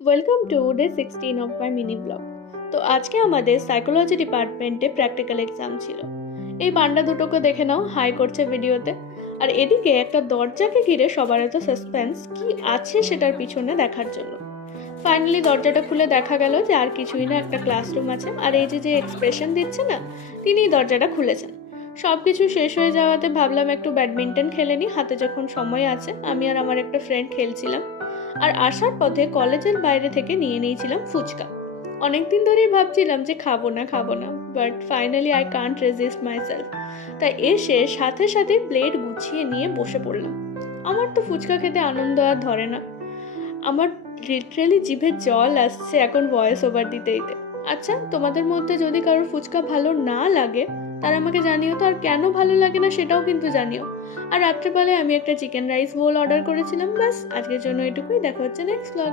Welcome to day 16 of my mini blog. তো আজকে আমাদের সাইকোলজি ডিপার্টমেন্টে প্র্যাকটিক্যাল এক্সাম ছিল। এই পান্ডা দুটোকে দেখে নাও, হাই করছে ভিডিওতে। আর এদিকে একটা দরজাকে ঘিরে সবার এত সাসপেন্স কি আছে সেটার পিছনে দেখার জন্য। ফাইনালি দরজাটা খুলে দেখা গেল যে আর কিছুই না, একটা ক্লাসরুম আছে। আর এই যে যে এক্সপ্রেশন দিচ্ছে না, তিনিই দরজাটা খুলেছেন। সব কিছু শেষ হয়ে যাওয়াতে ভাবলাম একটু ব্যাডমিন্টন খেলে নিই, হাতে যখন সময় আছে। আমি আর আমার একটা ফ্রেন্ড খেলছিলাম। আর আসার পথে কলেজের বাইরে থেকে নিয়ে নিয়েছিলাম ফুচকা। অনেকদিন ধরেই ভাবছিলাম যে খাবো না, but finally I can't resist my self. তাই এসে সাথে সাথে প্লেট গুছিয়ে নিয়ে বসে পড়লাম। আমার তো ফুচকা খেতে আনন্দ আর ধরে না। আমার লিটারেলি জিভে জল আসছে এখন ভয়েস ওভার দিতে দিতে। আচ্ছা, তোমাদের মধ্যে যদি কারোর ফুচকা ভালো না লাগে, তারা আমাকে জানিও তো। আর কেন ভালো লাগে না সেটাও কিন্তু জানিও। আর রাত্রেবেলায় আমি একটা চিকেন রাইস বোল অর্ডার করেছিলাম। ব্যাস, আজকের জন্য এটুকুই। দেখা হচ্ছে নেক্সট ব্লগে।